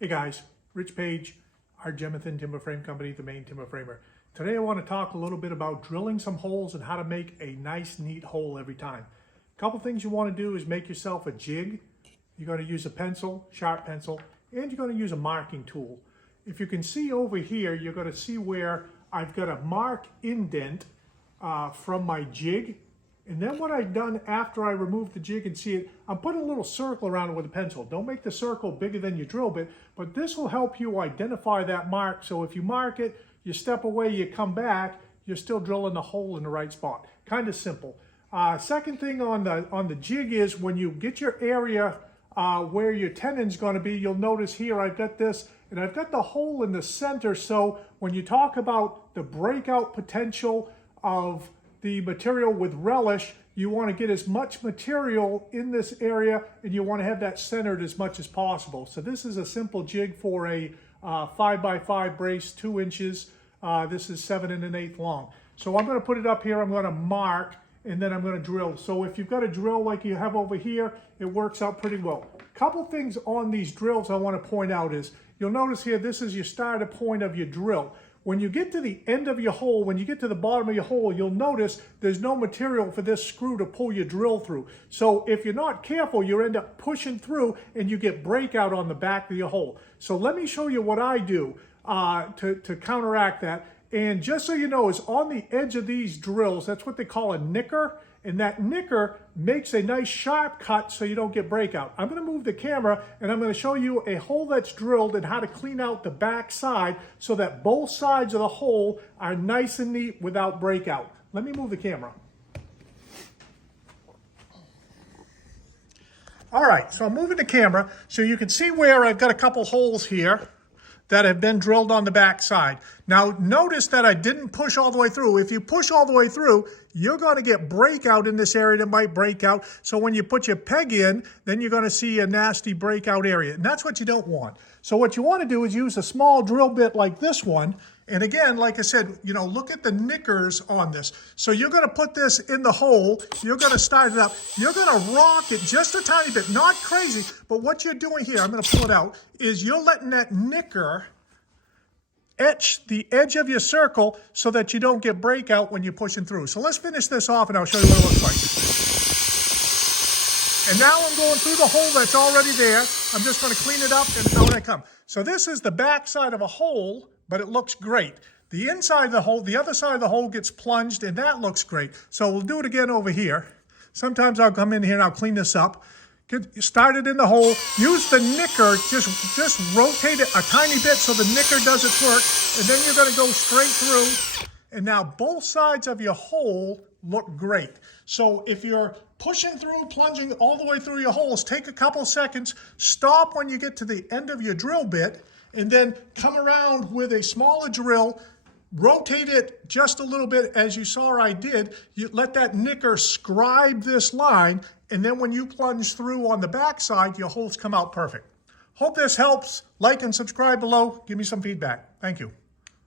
Hey guys, Rich Page, our Jemison Timber Frame Company, the main timber framer. Today I want to talk a little bit about drilling some holes and how to make a nice, neat hole every time. A couple things you want to do is make yourself a jig. You're going to use a pencil, sharp pencil, and you're going to use a marking tool. If you can see over here, you're going to see where I've got a mark indent from my jig. And then what I've done after I remove the jig and see it, I'm putting a little circle around it with a pencil. Don't make the circle bigger than your drill bit, but this will help you identify that mark. So if you mark it, you step away, you come back, you're still drilling the hole in the right spot. Kind of simple. Second thing on the jig is when you get your area where your tenon's going to be, you'll notice here I've got this, and I've got the hole in the center. So when you talk about the breakout potential of the material with relish, you want to get as much material in this area and you want to have that centered as much as possible. So this is a simple jig for a 5x5 brace, 2 inches. This is 7 1/8 long. So I'm going to put it up here, I'm going to mark, and then I'm going to drill. So if you've got a drill like you have over here, it works out pretty well. Couple things on these drills I want to point out is, you'll notice here, this is your starter point of your drill. When you get to the end of your hole, when you get to the bottom of your hole, you'll notice there's no material for this screw to pull your drill through. So if you're not careful, you end up pushing through and you get breakout on the back of your hole. So let me show you what I do to counteract that. And just so you know, is on the edge of these drills, that's what they call a nicker. And that nicker makes a nice sharp cut so you don't get breakout. I'm going to move the camera and I'm going to show you a hole that's drilled and how to clean out the back side so that both sides of the hole are nice and neat without breakout. Let me move the camera. All right, so I'm moving the camera so you can see where I've got a couple holes here that have been drilled on the back side. Now notice that I didn't push all the way through. If you push all the way through, you're gonna get breakout in this area that might break out. So when you put your peg in, then you're gonna see a nasty breakout area. And that's what you don't want. So what you wanna do is use a small drill bit like this one. And again, like I said, you know, look at the nickers on this. So you're gonna put this in the hole, you're gonna start it up, you're gonna rock it just a tiny bit, not crazy, but what you're doing here, I'm gonna pull it out, is you're letting that nicker etch the edge of your circle so that you don't get breakout when you're pushing through. So let's finish this off and I'll show you what it looks like. And now I'm going through the hole that's already there. I'm just gonna clean it up and out I come. So this is the back side of a hole, but it looks great. The inside of the hole, the other side of the hole gets plunged and that looks great. So we'll do it again over here. Sometimes I'll come in here and I'll clean this up. Get started in the hole, use the nicker, just rotate it a tiny bit so the nicker does its work, and then you're gonna go straight through. And now both sides of your hole look great. So if you're pushing through, plunging all the way through your holes, take a couple seconds, stop when you get to the end of your drill bit, and then come around with a smaller drill, rotate it just a little bit as you saw I did. You let that nicker scribe this line, and then when you plunge through on the back side, your holes come out perfect. Hope this helps. Like and subscribe below. Give me some feedback. Thank you.